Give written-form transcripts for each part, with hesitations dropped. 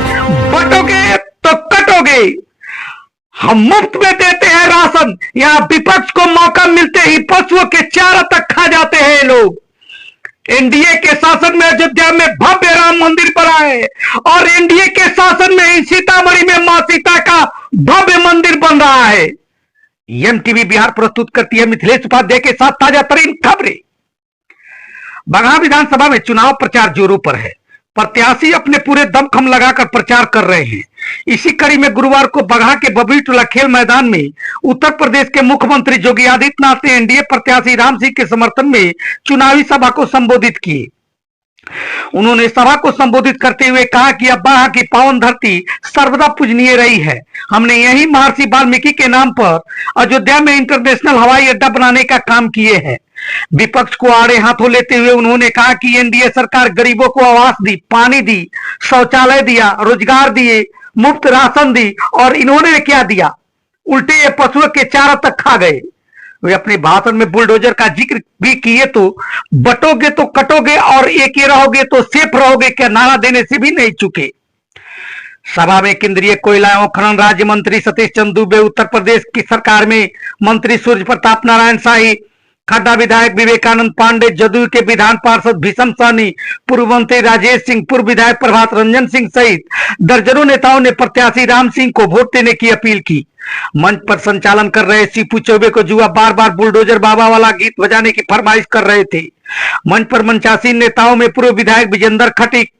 बटोगे तो कटोगे। हम मुफ्त में देते हैं राशन, यहां विपक्ष को मौका मिलते ही पशुओं के चारा तक खा जाते हैं लोग। एनडीए के शासन में अयोध्या में भव्य राम मंदिर बना है और एनडीए के शासन में ही सीतामढ़ी में मां सीता का भव्य मंदिर बन रहा है। एमटीवी बिहार प्रस्तुत करती है मिथिलेश उपाध्याय के साथ ताजा तरीन खबरें। बगहा विधानसभा में चुनाव प्रचार जोरों पर है। प्रत्याशी अपने पूरे दमखम लगाकर प्रचार कर रहे हैं। इसी कड़ी में गुरुवार को बगहा के बबीटोला खेल मैदान में उत्तर प्रदेश के मुख्यमंत्री योगी आदित्यनाथ ने एनडीए प्रत्याशी राम सिंह के समर्थन में चुनावी सभा को संबोधित किए। उन्होंने सभा को संबोधित करते हुए कहा कि अब बगहा की पावन धरती सर्वदा पूजनीय रही है। हमने यही महर्षि वाल्मीकि के नाम पर अयोध्या में इंटरनेशनल हवाई अड्डा बनाने का काम किए हैं। विपक्ष को आड़े हाथों लेते हुए उन्होंने कहा कि एनडीए सरकार गरीबों को आवास दी, पानी दी, शौचालय दिया, रोजगार दिए, मुफ्त राशन दी और इन्होंने क्या दिया, उल्टे ये पशुओं के चारा तक खा गए। वे अपने भाषण में बुलडोजर का जिक्र भी किए तो बटोगे तो कटोगे और एक रहोगे तो सेफ रहोगे क्या नारा देने से भी नहीं चुके। सभा में केंद्रीय कोयला एवं खनन राज्य मंत्री सतीश चंद्र दुबे, उत्तर प्रदेश की सरकार में मंत्री सूर्य प्रताप नारायण शाही, खड्डा विधायक विवेकानंद पांडे, जदयू के विधान पार्षद भीषम सहनी, पूर्व मंत्री राजेश सिंह, पूर्व विधायक प्रभात रंजन सिंह सहित दर्जनों नेताओं ने प्रत्याशी राम सिंह को वोट देने की अपील की। मंच पर संचालन कर रहे सीपू चौबे को जुआ बार बार बुलडोजर बाबा वाला गीत बजाने की फरमाइश कर रहे थे। मंच पर मंचासीन नेताओं में पूर्व विधायक विजेंद्र खटीक,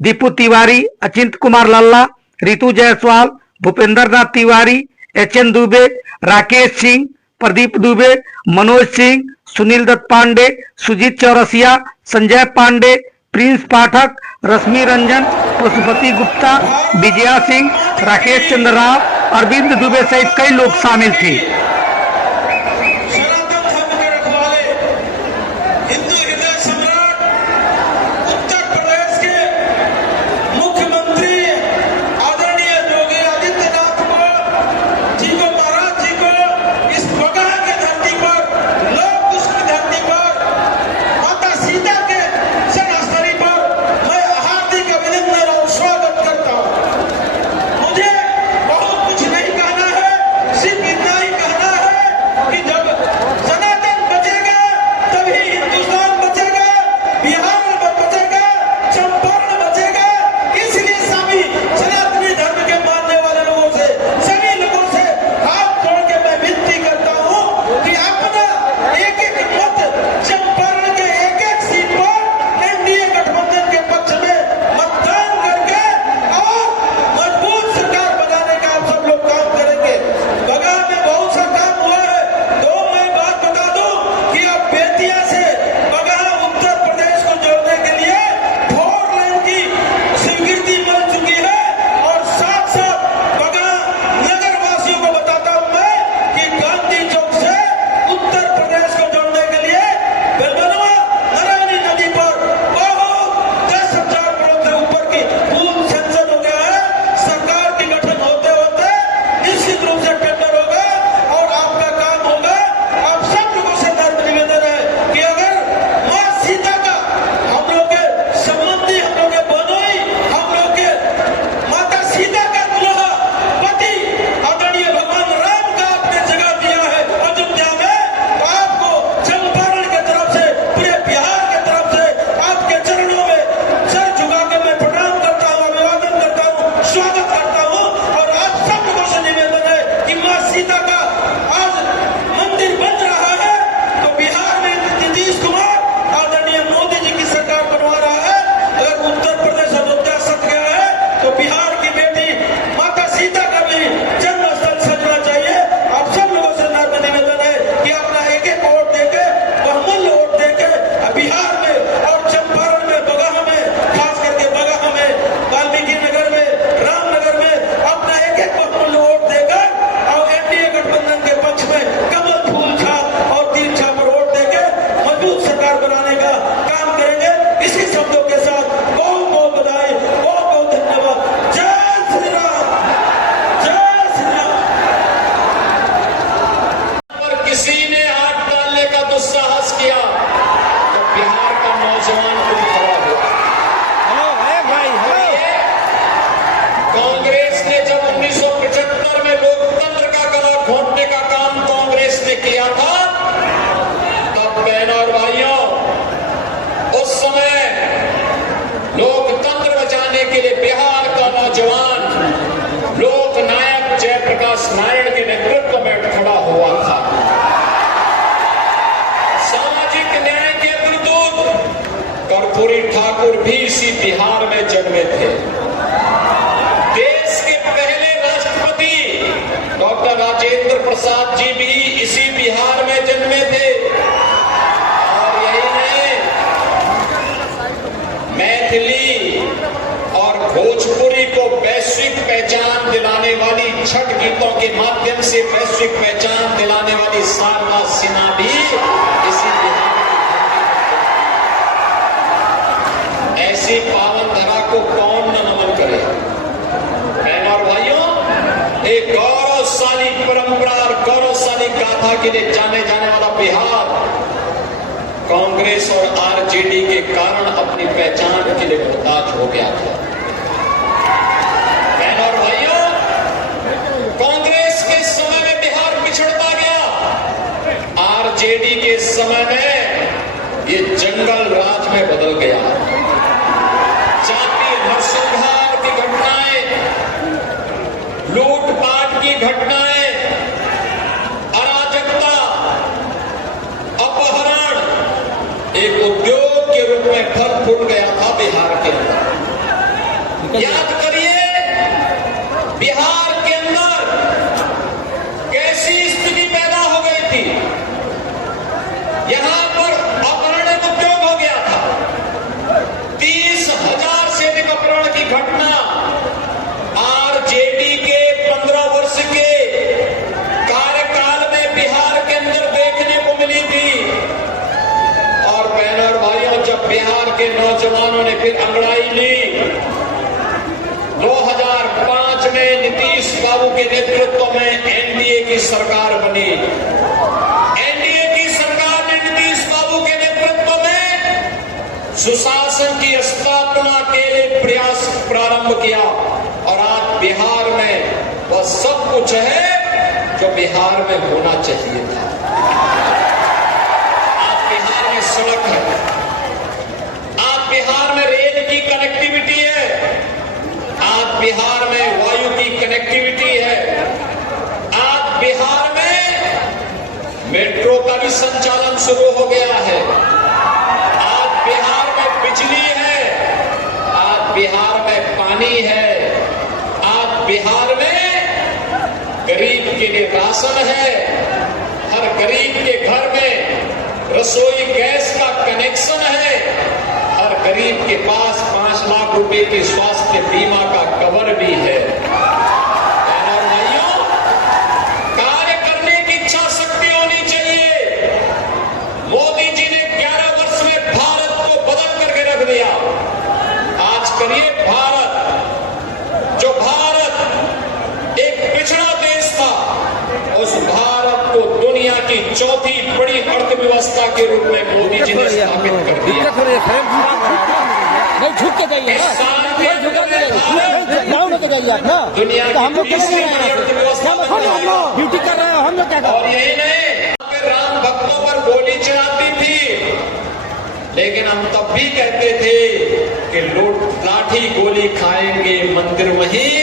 दीपू तिवारी, अचिंत कुमार लल्ला, रितु जायसवाल, भूपेंद्र नाथ तिवारी, एचएन दुबे, राकेश सिंह, प्रदीप दुबे, मनोज सिंह, सुनील दत्त पांडे, सुजीत चौरसिया, संजय पांडे, प्रिंस पाठक, रश्मि रंजन, पशुपति गुप्ता, विजया सिंह, राकेश चंद्र राव, अरविंद दुबे सहित कई लोग शामिल थे। मुझे बहुत कुछ नहीं कहना है, सिर्फ इतना ही कहना वैश्विक पहचान दिलाने वाली छठ गीतों के माध्यम से वैश्विक पहचान दिलाने वाली शारदा सिन्हा भी इसी बिहार में। ऐसी पावन धरा को कौन न नमन करे। बहनों और भाइयों, एक गौरवशाली परंपरा और गौरवशाली गाथा के लिए जाने जाने वाला बिहार कांग्रेस और आरजेडी के कारण अपनी पहचान के लिए मुहताज हो गया था। बहनों और भाइयों, कांग्रेस के समय में बिहार पिछड़ता गया, आरजेडी के समय में ये जंगल राज में बदल गया। जातीय नरसंहार की घटनाएं, लूटपाट की घटनाएं, अराजकता, अपहरण एक उद्योग के रूप में फल फूल गया था बिहार के अंदर। याद करिए बिहार के अंदर कैसी स्थिति पैदा हो गई थी। यहां पर अपहरण एक उद्योग हो गया था। 30,000 से अधिक अपहरण की घटना आरजेडी के 15 वर्ष के कार्यकाल में बिहार के अंदर देखने को मिली थी। और बहनों और भाइयों, जब बिहार के नौजवानों ने फिर अंगड़ाई ली, 2005 में नीतीश बाबू के नेतृत्व में एनडीए की सरकार बनी। एनडीए की सरकार ने नीतीश बाबू के नेतृत्व में सुशासन की स्थापना के लिए प्रयास प्रारंभ किया और आज बिहार में वह सब कुछ है जो बिहार में होना चाहिए था। आज बिहार में सड़क है, आज बिहार में रेल की कनेक्टिविटी है, आज बिहार में वायु की कनेक्टिविटी है, आज बिहार में मेट्रो का भी संचालन शुरू हो गया है, आज बिहार में बिजली है, आज बिहार में पानी है, आज बिहार में गरीब के लिए राशन है, हर गरीब के घर में रसोई गैस का कनेक्शन है, हर गरीब के पास 5 लाख रुपए की स्वास्थ्य बीमा का कवर भी है। बहनों और भाइयों, कार्य करने की इच्छा शक्ति होनी चाहिए। मोदी जी ने 11 वर्ष में भारत को बदल करके रख दिया। आज करिए भारत, जो भारत एक पिछड़ा देश था, उस भारत को दुनिया की चौथी बड़ी अर्थव्यवस्था के रूप में मोदी जी ने स्थापित कर दिया। नहीं झुक के जाइए ना, दुनिया तो हम लोग तीसरी बड़ी अर्थव्यवस्था ड्यूटी कर रहे हो, हम लोग क्या कर रहे हैं? और यही नहीं, राम भक्तों पर गोली चलाती थी, लेकिन हम तब भी कहते थे कि लाठी गोली खाएंगे मंदिर वहीं,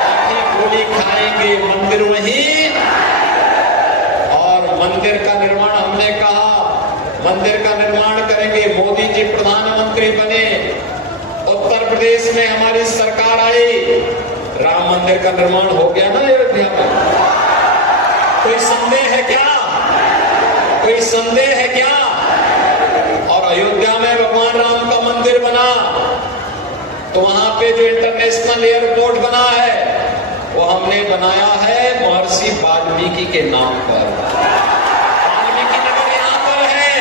लाठी गोली खाएंगे मंदिर वहीं। और मंदिर का निर्माण हमने कहा, मंदिर का निर्माण करेंगे। मोदी जी प्रधानमंत्री बने, उत्तर प्रदेश में हमारी सरकार आई, राम मंदिर का निर्माण हो गया ना अयोध्या में। कोई संदेह है क्या? कोई संदेह है क्या? और अयोध्या में भगवान राम का मंदिर बना, तो वहां पे जो इंटरनेशनल एयरपोर्ट बना है वो हमने बनाया है महर्षि वाल्मीकि के नाम पर। वाल्मीकि नगर यहां पर है,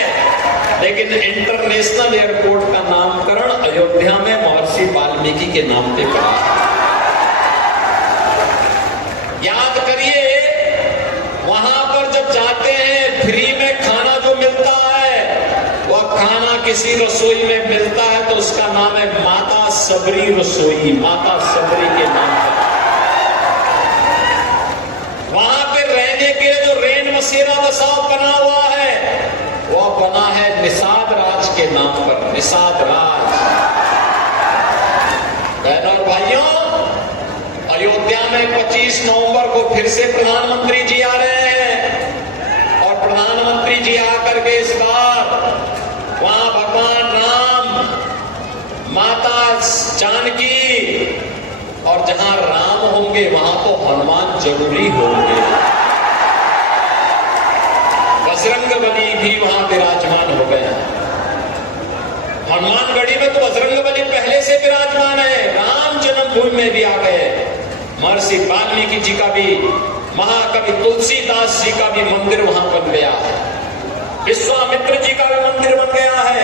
लेकिन इंटरनेशनल एयरपोर्ट का नामकरण अयोध्या में महर्षि वाल्मीकि के नाम पे करा। याद करिए, वहां पर जब जाते हैं फ्री में खाना जो मिलता है, वह खाना किसी रसोई में मिलता है तो उसका नाम है माता सबरी रसोई, माता सबरी के नाम पर। वहां पे रहने के लिए जो रेन बसेरा बसाव बना हुआ है, वह बना है निषाद राज के नाम पर, निषाद राज। बहनों और भाइयों, अयोध्या में 25 नवंबर को फिर से प्रधानमंत्री जी आ रहे हैं और प्रधानमंत्री जी आकर के इस बार वहां भगवान राम, माता जानकी, और जहां राम होंगे वहां तो हनुमान जरूरी होंगे। बजरंगबली भी वहां विराजमान हो गए। हनुमानगढ़ी में तो बजरंगबली पहले से विराजमान है। राम भूमि में भी आ गए। महर्षि वाल्मीकि जी का भी, महाकवि तुलसीदास जी का भी मंदिर वहां बन गया है। विश्वामित्र जी का भी मंदिर बन गया है।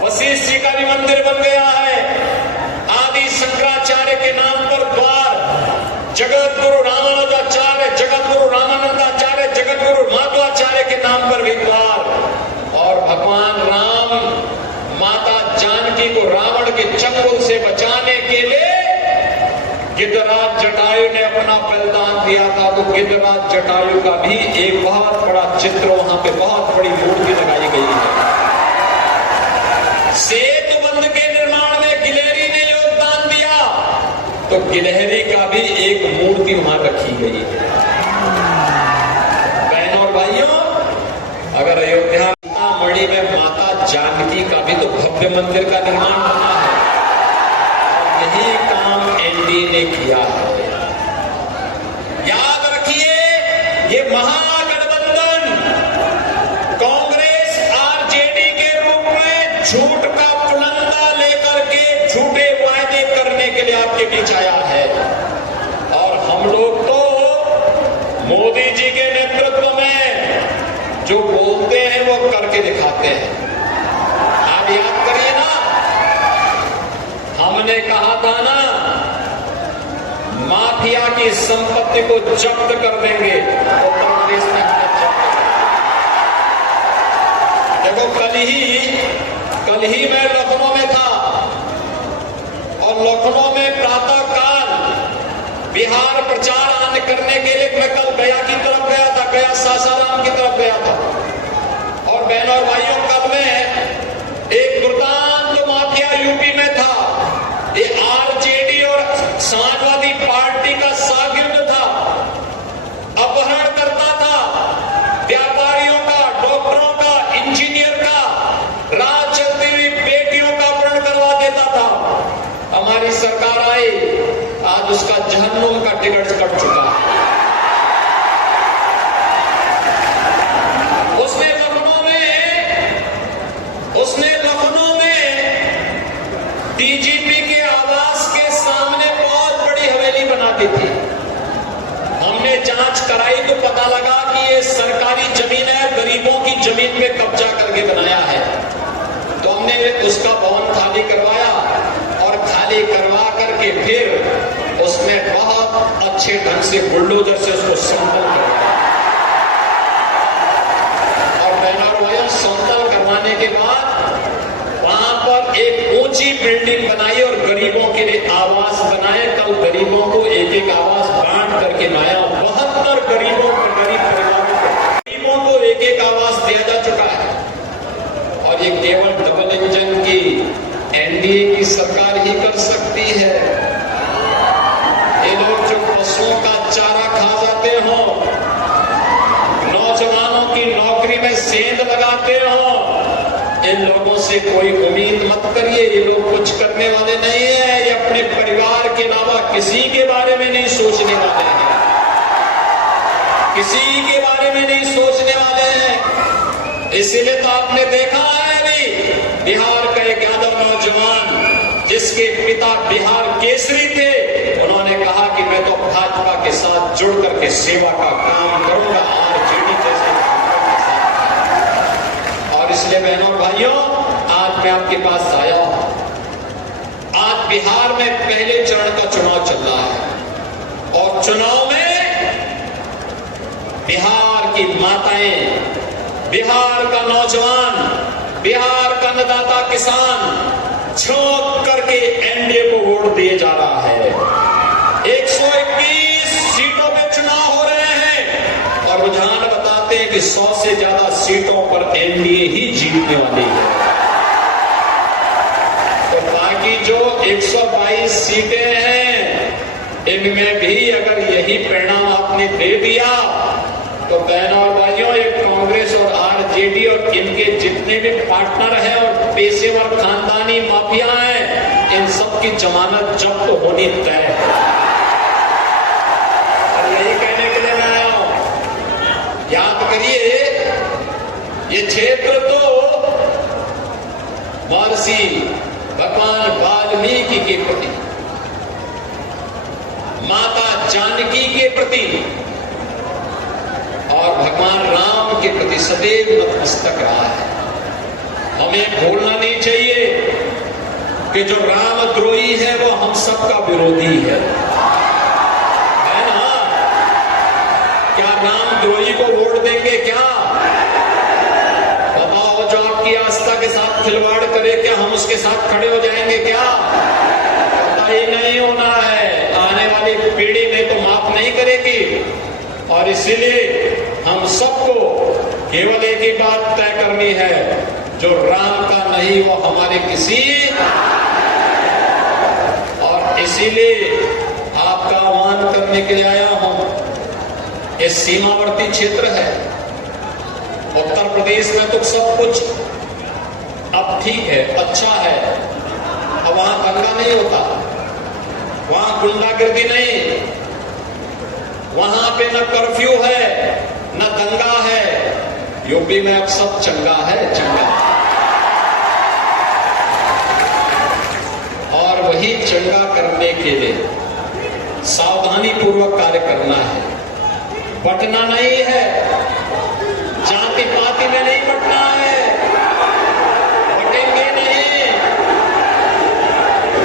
वशिष्ठ जी का भी मंदिर बन गया है। आदि शंकराचार्य के नाम पर द्वार, जगत गुरु रामानुजाचार्य, जगत गुरु रामानंदाचार्य, जगत गुरु माधवाचार्य के नाम पर भी द्वार। और भगवान राम माता जानकी को रावण के चंगुल से बचाने के लिए गिद्धराज जटायु ने अपना बलिदान दिया था। तो गिद्धराज जटायु का भी एक बहुत बड़ा चित्र वहां पे, बहुत बड़ी मूर्ति लगाई गई है। सेतु बंध के निर्माण में गिलहरी ने योगदान दिया, तो गिलहरी का भी एक मूर्ति वहां रखी गई है। बहनों और भाइयों, अगर अयोध्या मणि में माता जानकी का भी तो भव्य मंदिर का निर्माण होना है। यही काम एनडीए ने किया है। याद रखिए, ये महागठबंधन कांग्रेस आरजेडी के रूप में झूठ का पुलंदा लेकर के झूठे वायदे करने के लिए आपके बीच आया है। और हम लोग तो मोदी जी के नेतृत्व में जो बोलते हैं वो करके दिखाते हैं। आप याद करिए ना, हमने कहा था ना, माफिया की संपत्ति को जब्त कर देंगे। उत्तर प्रदेश में हमने जब्त कर। देखो, कल ही मैं लखनऊ में था, और लखनऊ में प्रातः काल बिहार प्रचार करने के लिए मैं कल गया की तरफ गया था, गया सासाराम की तरफ गया था। और बहनों और भाइयों, कल में एक दुर्दांत माफिया यूपी में था। ये आरजेडी और समाजवादी पार्टी का शागिर्द था, अपहरण करता था व्यापारियों का, डॉक्टरों का, इंजीनियर का, राज चलती हुई बेटियों का अपहरण करवा देता था। हमारी सरकार आई, आज उसका जहन्नुम का टिकट कट चुका है। उसने लखनऊ में डीजीपी के आवास के सामने बहुत बड़ी हवेली बना दी थी। हमने जांच कराई तो पता लगा कि ये सरकारी जमीन है, गरीबों की जमीन पे कब्जा करके बनाया है। तो हमने उसका भवन खाली करवाया, और खाली करवा करके फिर उसमें बहुत अच्छे ढंग से बुलडोजर से उसको समतल करवाया। और बहनों, समतल करवाने के बाद वहां पर एक ऊंची बिल्डिंग बनाई और गरीबों के लिए आवास बनाए। कल गरीबों को एक एक आवास बांट करके लाया। 72 गरीब परिवारों को, गरीबों को एक एक आवास दिया जा चुका है। और ये केवल डबल इंजन की एनडीए की सरकार ही कर सकती है। ये लोग जो पशुओं का चारा खा जाते हो, नौजवानों की नौकरी में सेंध लगाते हो, इन लोगों से कोई उम्मीद मत करिए। ये लोग कुछ करने वाले नहीं है। ये अपने परिवार के अलावा किसी के बारे में नहीं सोचने वाले हैं, किसी के बारे में नहीं सोचने वाले हैं। इसीलिए तो आपने देखा है अभी बिहार का एक यादव नौजवान, जिसके पिता बिहार केसरी थे, उन्होंने कहा कि मैं तो भाजपा के साथ जुड़ करके सेवा का काम करूंगा, आरजेडी जैसे। और इसलिए बहनों और भाइयों, आज मैं आपके पास आया हूं। आज बिहार में पहले चरण का चुनाव चल रहा है, और चुनाव में बिहार की माताएं, बिहार का नौजवान, बिहार का अन्नदाता किसान झोंक करके एनडीए को वोट दिए जा रहा है। 121 सीटों पे चुनाव हो रहे हैं, और रुझान बताते हैं कि 100 से ज्यादा सीटों पर एनडीए ही जीतने वाली है। तो बाकी जो 122 सीटें हैं, इनमें भी अगर यही परिणाम आपने दे दिया, तो बहनों और भाइयों, ये कांग्रेस और आरजेडी और इनके जितने भी पार्टनर हैं और पेशेवर खानदानी माफिया हैं, इन सब की जमानत जब्त होनी तय है। और यही कहने के लिए मैं आया हूं, याद करिए, ये क्षेत्र तो महर्षि भगवान वाल्मीकि के प्रति जानकी के प्रति और भगवान राम के प्रति सदैव नतमस्तक रहा है। हमें भूलना नहीं चाहिए कि जो रामद्रोही है वो हम सबका विरोधी है ना? क्या रामद्रोही को वोट देंगे क्या? बताओ, जो आपकी आस्था के साथ खिलवाड़ करे क्या हम उसके साथ खड़े हो जाएंगे क्या? ये नहीं होना है। आने वाली पीढ़ी में तो माफ नहीं करेगी। और इसीलिए हम सबको केवल एक ही बात तय करनी है, जो राम का नहीं वो हमारे किसी। और इसीलिए आपका आह्वान करने के लिए आया हूं। ये सीमावर्ती क्षेत्र है। उत्तर प्रदेश में तो सब कुछ अब ठीक है, अच्छा है। अब वहां दंगा नहीं होता, वहां गुंडागर्दी नहीं, वहां पे न कर्फ्यू है न दंगा है। यूपी में अब सब चंगा है, चंगा। और वही चंगा करने के लिए सावधानी पूर्वक कार्य करना है। बटना नहीं है, जाति पाति में नहीं बटना है। बटेंगे नहीं,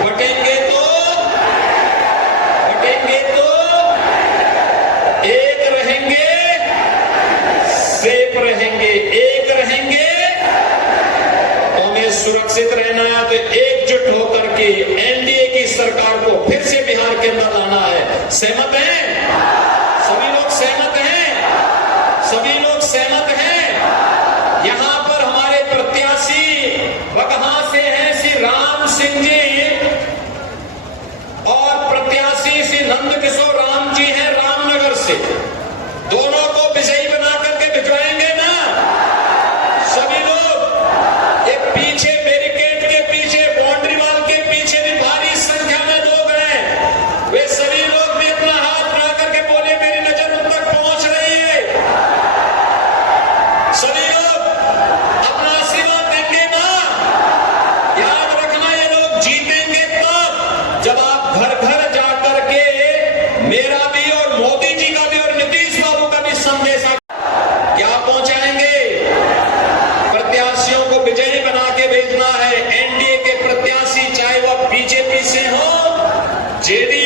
बटेंगे तो एक रहेंगे, सेफ रहेंगे। एक रहेंगे तो हमें सुरक्षित रहना है। तो एकजुट होकर के एनडीए की सरकार को फिर से बिहार के अंदर लाना है। सहमत हैं? सभी लोग सहमत हैं? सभी लोग सहमत हैं? यहां पर हमारे प्रत्याशी बगहा से हैं श्री राम सिंह जी, और प्रत्याशी श्री नंदकिशोर राम जी हैं रामनगर से। दोनों को विजयी बना करके भिजवाएंगे ना सभी लोग? ये पीछे बैरिकेड के पीछे, बाउंड्री वॉल के पीछे भी भारी संख्या में लोग हैं। वे सभी लोग भी अपना हाथ बढ़ा करके बोले मेरी नजर उन तक पहुंच रही है। सभी लोग अपना आशीर्वाद देंगे ना? याद रखना, ये लोग जीतेंगे तब जब आप घर घर जाकर के मेरा भी और मोदी जी का भी और नीतीश बाबू का भी संदेश क्या पहुंचाएंगे? प्रत्याशियों को विजयी बना के भेजना है। एनडीए के प्रत्याशी चाहे वह बीजेपी से हो, जेडीयू